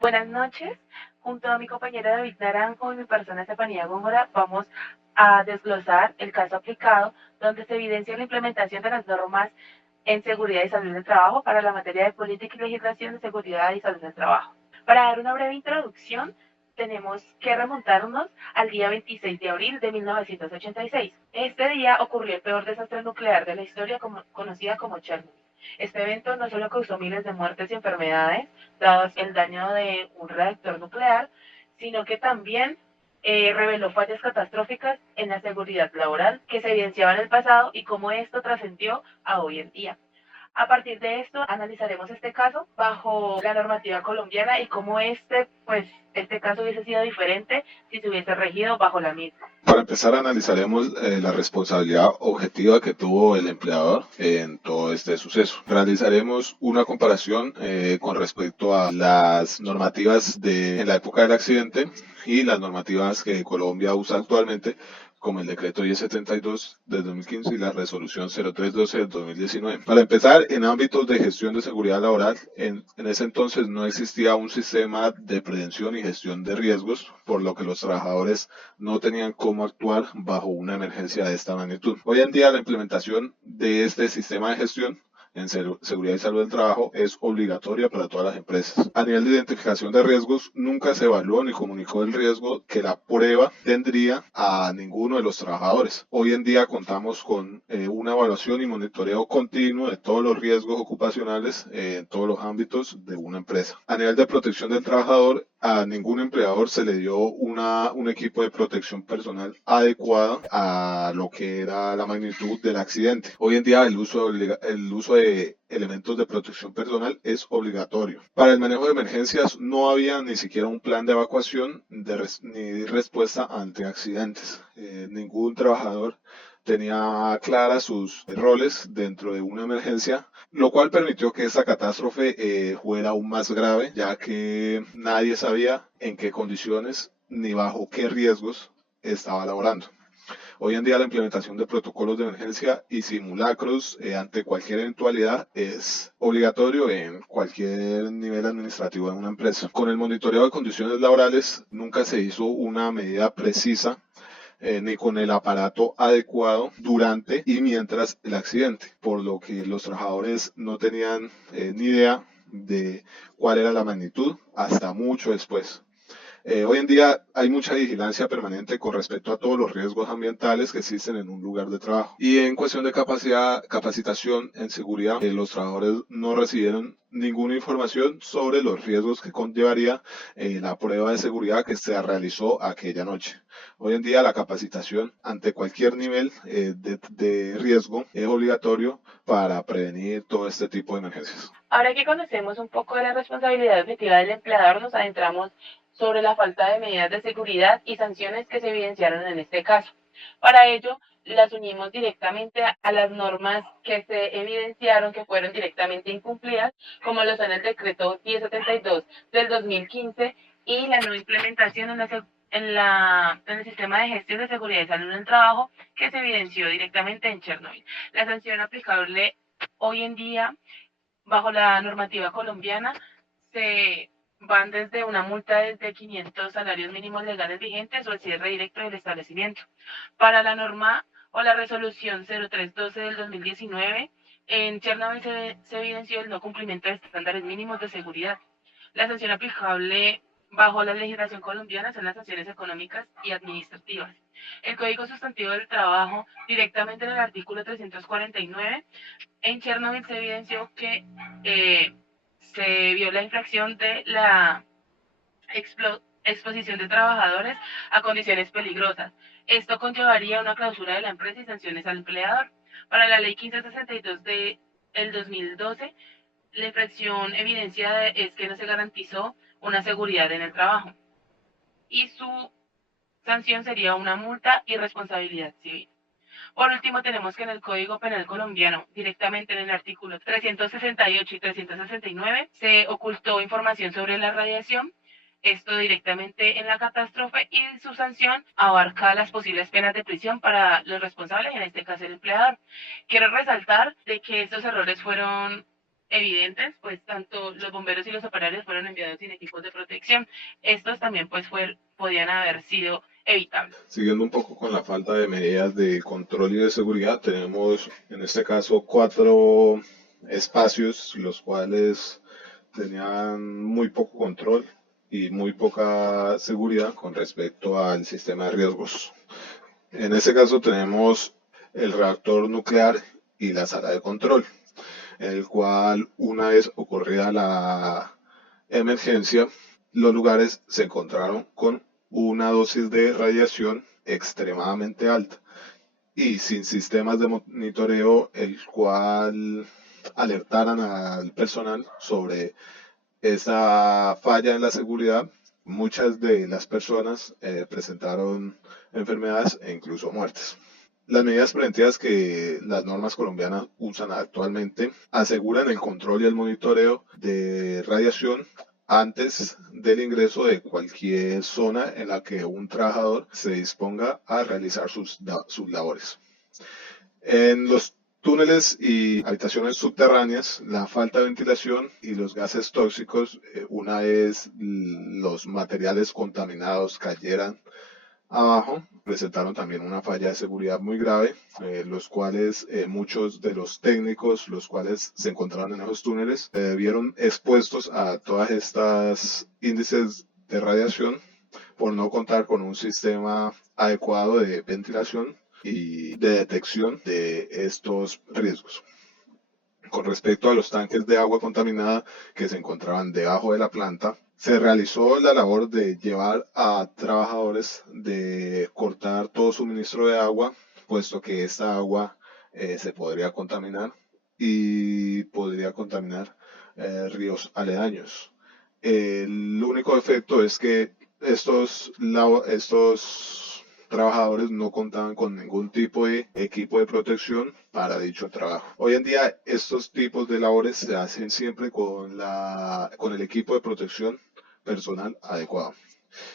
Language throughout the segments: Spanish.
Buenas noches. Junto a mi compañera David Naranjo y mi persona Estefanía Góngora vamos a desglosar el caso aplicado donde se evidencia la implementación de las normas en seguridad y salud del trabajo para la materia de política y legislación de seguridad y salud del trabajo. Para dar una breve introducción, tenemos que remontarnos al día 26 de abril de 1986. Este día ocurrió el peor desastre nuclear de la historia conocida como Chernobyl. Este evento no solo causó miles de muertes y enfermedades, dado el daño de un reactor nuclear, sino que también reveló fallas catastróficas en la seguridad laboral que se evidenciaba en el pasado y cómo esto trascendió a hoy en día. A partir de esto, analizaremos este caso bajo la normativa colombiana y cómo este caso hubiese sido diferente si se hubiese regido bajo la misma. Para empezar, analizaremos la responsabilidad objetiva que tuvo el empleador en todo este suceso. Realizaremos una comparación con respecto a las normativas en la época del accidente y las normativas que Colombia usa actualmente, como el decreto 1072 del 2015 y la resolución 0312 del 2019. Para empezar, en ámbitos de gestión de seguridad laboral, en ese entonces no existía un sistema de prevención y gestión de riesgos, por lo que los trabajadores no tenían cómo actuar bajo una emergencia de esta magnitud. Hoy en día la implementación de este sistema de gestión en seguridad y salud del trabajo es obligatoria para todas las empresas. A nivel de identificación de riesgos, nunca se evaluó ni comunicó el riesgo que la prueba tendría a ninguno de los trabajadores. Hoy en día contamos con una evaluación y monitoreo continuo de todos los riesgos ocupacionales en todos los ámbitos de una empresa. A nivel de protección del trabajador, a ningún empleador se le dio un equipo de protección personal adecuado a lo que era la magnitud del accidente. Hoy en día el uso de elementos de protección personal es obligatorio. Para el manejo de emergencias no había ni siquiera un plan de evacuación ni respuesta ante accidentes. Ningún trabajador tenía claras sus roles dentro de una emergencia, lo cual permitió que esta catástrofe fuera aún más grave, ya que nadie sabía en qué condiciones ni bajo qué riesgos estaba laborando. Hoy en día la implementación de protocolos de emergencia y simulacros ante cualquier eventualidad es obligatorio en cualquier nivel administrativo de una empresa. Con el monitoreo de condiciones laborales nunca se hizo una medida precisa ni con el aparato adecuado durante y mientras el accidente, por lo que los trabajadores no tenían ni idea de cuál era la magnitud hasta mucho después. Hoy en día hay mucha vigilancia permanente con respecto a todos los riesgos ambientales que existen en un lugar de trabajo. Y en cuestión de capacitación en seguridad, los trabajadores no recibieron ninguna información sobre los riesgos que conllevaría la prueba de seguridad que se realizó aquella noche. Hoy en día la capacitación ante cualquier nivel de riesgo es obligatorio para prevenir todo este tipo de emergencias. Ahora que conocemos un poco de la responsabilidad objetiva del empleador, nos adentramos sobre la falta de medidas de seguridad y sanciones que se evidenciaron en este caso. Para ello, las unimos directamente a las normas que se evidenciaron que fueron directamente incumplidas, como lo son el decreto 1072 del 2015 y la no implementación en el sistema de gestión de seguridad y salud en el trabajo que se evidenció directamente en Chernobyl. La sanción aplicable hoy en día bajo la normativa colombiana se van desde una multa desde 500 salarios mínimos legales vigentes o el cierre directo del establecimiento. Para la norma o la resolución 0312 del 2019, en Chernobyl se evidenció el no cumplimiento de estándares mínimos de seguridad. La sanción aplicable bajo la legislación colombiana son las sanciones económicas y administrativas. El Código Sustantivo del Trabajo, directamente en el artículo 349, en Chernobyl se evidenció que se vio la infracción de la exposición de trabajadores a condiciones peligrosas. Esto conllevaría una clausura de la empresa y sanciones al empleador. Para la ley 1562 del 2012, la infracción evidenciada es que no se garantizó una seguridad en el trabajo y su sanción sería una multa y responsabilidad civil. Por último, tenemos que en el Código Penal colombiano, directamente en el artículo 368 y 369, se ocultó información sobre la radiación, esto directamente en la catástrofe, y su sanción abarca las posibles penas de prisión para los responsables, en este caso el empleador. Quiero resaltar de que estos errores fueron evidentes, pues tanto los bomberos y los operarios fueron enviados sin equipos de protección. Estos también pues podían haber sido evitables. Siguiendo un poco con la falta de medidas de control y de seguridad, tenemos en este caso 4 espacios los cuales tenían muy poco control y muy poca seguridad con respecto al sistema de riesgos. En este caso tenemos el reactor nuclear y la sala de control, en el cual una vez ocurrida la emergencia, los lugares se encontraron con una dosis de radiación extremadamente alta y sin sistemas de monitoreo el cual alertaran al personal sobre esa falla en la seguridad. Muchas de las personas presentaron enfermedades e incluso muertes. Las medidas preventivas que las normas colombianas usan actualmente aseguran el control y el monitoreo de radiación antes del ingreso de cualquier zona en la que un trabajador se disponga a realizar sus labores. En los túneles y habitaciones subterráneas, la falta de ventilación y los gases tóxicos, una vez los materiales contaminados cayeran abajo, presentaron también una falla de seguridad muy grave, los cuales muchos de los técnicos, los cuales se encontraban en esos túneles, vieron expuestos a todas estas índices de radiación por no contar con un sistema adecuado de ventilación y de detección de estos riesgos. Con respecto a los tanques de agua contaminada que se encontraban debajo de la planta, se realizó la labor de llevar a trabajadores de cortar todo suministro de agua, puesto que esta agua se podría contaminar y podría contaminar ríos aledaños. El único efecto es que estos trabajadores no contaban con ningún tipo de equipo de protección para dicho trabajo. Hoy en día estos tipos de labores se hacen siempre con el equipo de protección personal adecuado.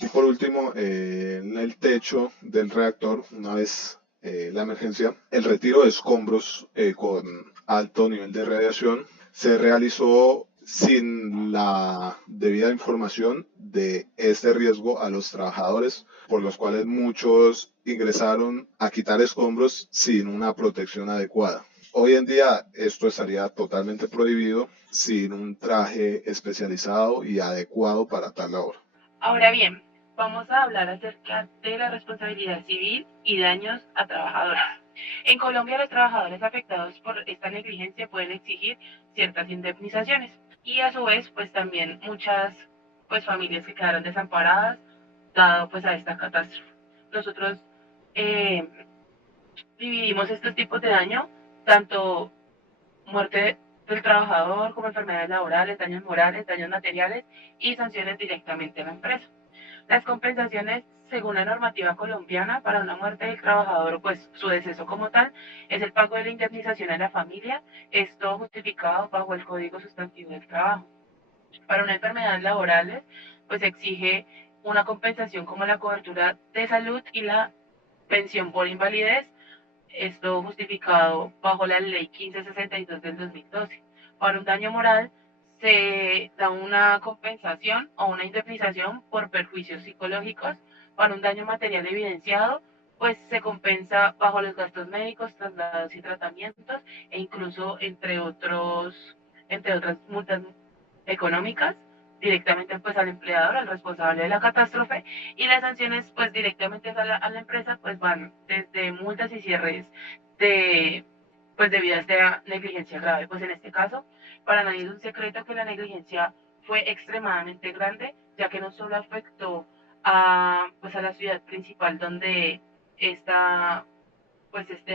Y por último, en el techo del reactor, una vez la emergencia, el retiro de escombros con alto nivel de radiación se realizó sin la debida información de este riesgo a los trabajadores, por los cuales muchos ingresaron a quitar escombros sin una protección adecuada. Hoy en día esto estaría totalmente prohibido sin un traje especializado y adecuado para tal labor. Ahora bien, vamos a hablar acerca de la responsabilidad civil y daños a trabajadores. En Colombia, los trabajadores afectados por esta negligencia pueden exigir ciertas indemnizaciones y a su vez, pues también muchas pues familias que quedaron desamparadas dado pues a esta catástrofe. Nosotros eh, dividimos estos tipos de daño, tanto muerte del trabajador como enfermedades laborales, daños morales, daños materiales y sanciones directamente a la empresa. Las compensaciones, según la normativa colombiana, para una muerte del trabajador, pues su deceso como tal, es el pago de la indemnización a la familia, esto justificado bajo el Código Sustantivo del Trabajo. Para una enfermedad laboral, pues exige una compensación como la cobertura de salud y la pensión por invalidez, esto justificado bajo la ley 1562 del 2012. Para un daño moral se da una compensación o una indemnización por perjuicios psicológicos. Para un daño material evidenciado, pues se compensa bajo los gastos médicos, traslados y tratamientos e incluso entre otras multas económicas directamente pues al empleador, al responsable de la catástrofe, y las sanciones pues directamente a la empresa pues van desde multas y cierres de pues debido a esta negligencia grave. Pues en este caso, para nadie es un secreto que la negligencia fue extremadamente grande, ya que no solo afectó pues a la ciudad principal donde este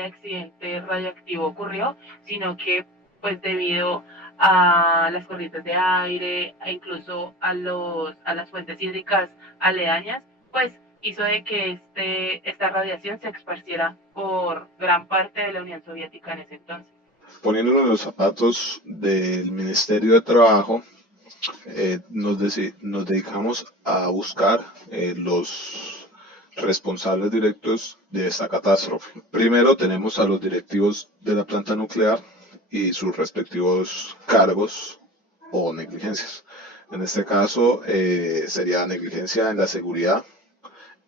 accidente radioactivo ocurrió, sino que pues debido a las corrientes de aire e incluso a las fuentes hídricas aledañas, pues hizo de que esta radiación se esparciera por gran parte de la Unión Soviética en ese entonces. Poniéndonos en los zapatos del Ministerio de Trabajo, nos dedicamos a buscar los responsables directos de esta catástrofe. Primero tenemos a los directivos de la planta nuclear y sus respectivos cargos o negligencias. En este caso sería negligencia en la seguridad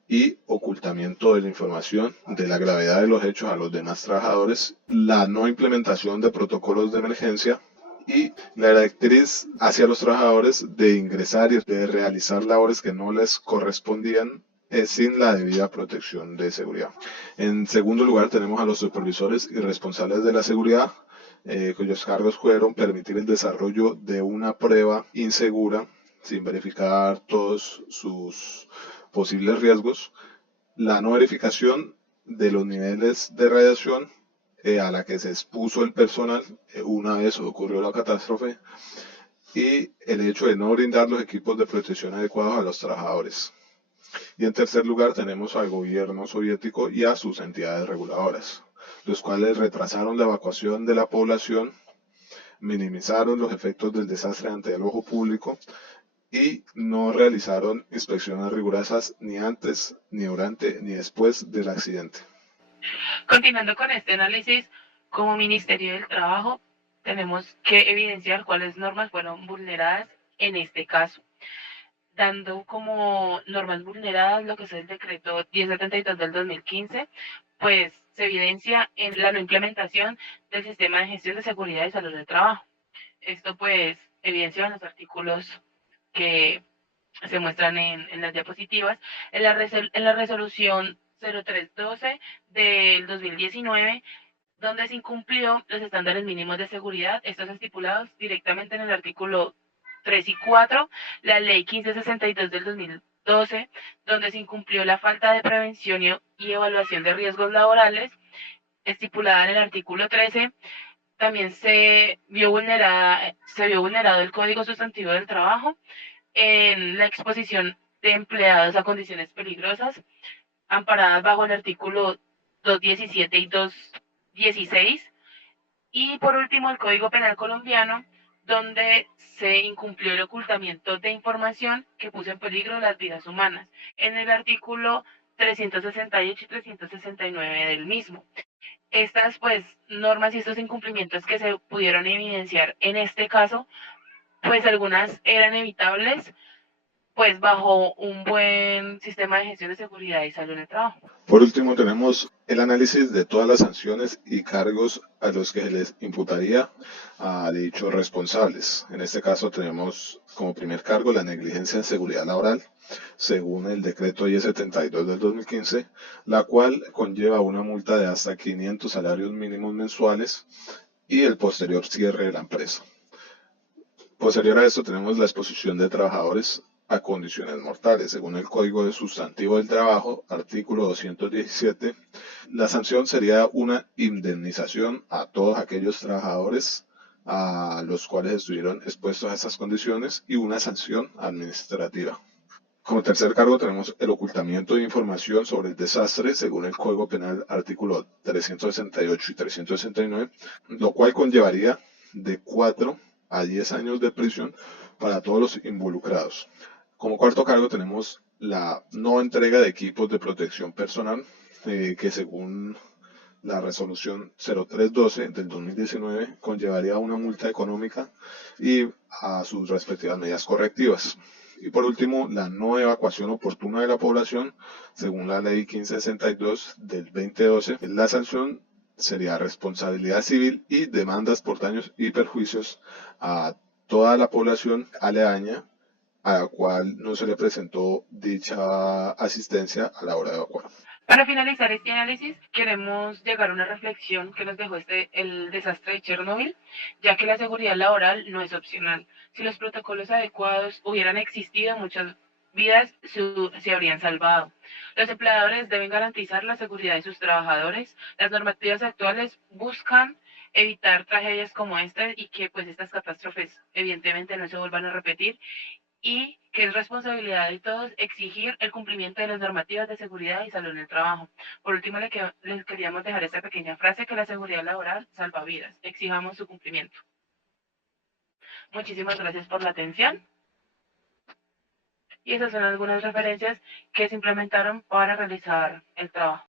y ocultamiento de la información de la gravedad de los hechos a los demás trabajadores, la no implementación de protocolos de emergencia y la directriz hacia los trabajadores de ingresar y de realizar labores que no les correspondían sin la debida protección de seguridad. En segundo lugar tenemos a los supervisores y responsables de la seguridad, cuyos cargos fueron permitir el desarrollo de una prueba insegura sin verificar todos sus posibles riesgos, la no verificación de los niveles de radiación a la que se expuso el personal una vez ocurrió la catástrofe y el hecho de no brindar los equipos de protección adecuados a los trabajadores. Y en tercer lugar tenemos al gobierno soviético y a sus entidades reguladoras, los cuales retrasaron la evacuación de la población, minimizaron los efectos del desastre ante el ojo público y no realizaron inspecciones rigurosas ni antes, ni durante, ni después del accidente. Continuando con este análisis, como Ministerio del Trabajo, tenemos que evidenciar cuáles normas fueron vulneradas en este caso, dando como normas vulneradas lo que es el decreto 1072 del 2015, pues se evidencia en la no implementación del sistema de gestión de seguridad y salud del trabajo. Esto pues evidencia en los artículos que se muestran en las diapositivas. En la resolución 0312 del 2019, donde se incumplió los estándares mínimos de seguridad, estos estipulados directamente en el artículo 3 y 4, la ley 1562 del 2012, donde se incumplió la falta de prevención y evaluación de riesgos laborales, estipulada en el artículo 13, también se vio vulnerado el Código Sustantivo del Trabajo en la exposición de empleados a condiciones peligrosas, amparadas bajo el artículo 217 y 216. Y por último, el Código Penal colombiano, donde se incumplió el ocultamiento de información que puso en peligro las vidas humanas, en el artículo 368 y 369 del mismo. Estas pues normas y estos incumplimientos que se pudieron evidenciar en este caso, pues algunas eran evitables, pues bajo un buen sistema de gestión de seguridad y salud en el trabajo. Por último, tenemos el análisis de todas las sanciones y cargos a los que se les imputaría a dichos responsables. En este caso tenemos como primer cargo la negligencia en seguridad laboral, según el decreto 1072 del 2015, la cual conlleva una multa de hasta 500 salarios mínimos mensuales y el posterior cierre de la empresa. Posterior a esto tenemos la exposición de trabajadores a condiciones mortales. Según el Código de Sustantivo del Trabajo, artículo 217, la sanción sería una indemnización a todos aquellos trabajadores a los cuales estuvieron expuestos a esas condiciones y una sanción administrativa. Como tercer cargo tenemos el ocultamiento de información sobre el desastre según el Código Penal artículo 368 y 369, lo cual conllevaría de 4 a 10 años de prisión para todos los involucrados. Como cuarto cargo tenemos la no entrega de equipos de protección personal, que según la resolución 0312 del 2019 conllevaría una multa económica y a sus respectivas medidas correctivas. Y por último, la no evacuación oportuna de la población, según la ley 1562 del 2012, la sanción sería responsabilidad civil y demandas por daños y perjuicios a toda la población aledaña a la cual no se le presentó dicha asistencia a la hora de evacuar. Para finalizar este análisis, queremos llegar a una reflexión que nos dejó el desastre de Chernobyl, ya que la seguridad laboral no es opcional. Si los protocolos adecuados hubieran existido, muchas vidas se habrían salvado. Los empleadores deben garantizar la seguridad de sus trabajadores. Las normativas actuales buscan evitar tragedias como esta y que pues estas catástrofes evidentemente no se vuelvan a repetir, y que es responsabilidad de todos exigir el cumplimiento de las normativas de seguridad y salud en el trabajo. Por último, les queríamos dejar esta pequeña frase: que la seguridad laboral salva vidas. Exijamos su cumplimiento. Muchísimas gracias por la atención. Y esas son algunas referencias que se implementaron para realizar el trabajo.